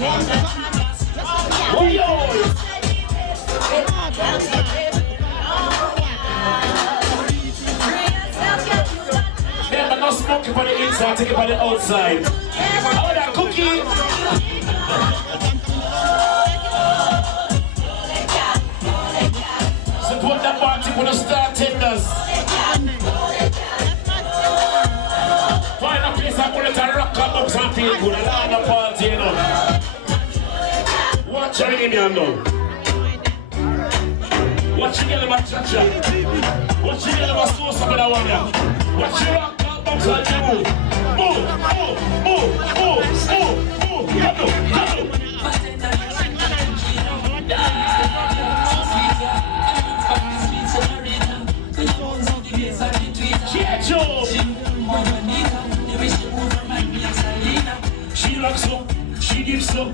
Remember, no smoking on the inside, take it on the outside. How that cookie? Support that party for the star tenders. Find a place I put it and rock and box and feel good. I like the party, you know. Watch your name, you know. Watch you get them a cha-cha. Watch you get them a sauce up in the one. Watch you rock and box and you move. Move, move, move, move, move, move. Go, go. She rocks up, she gives up.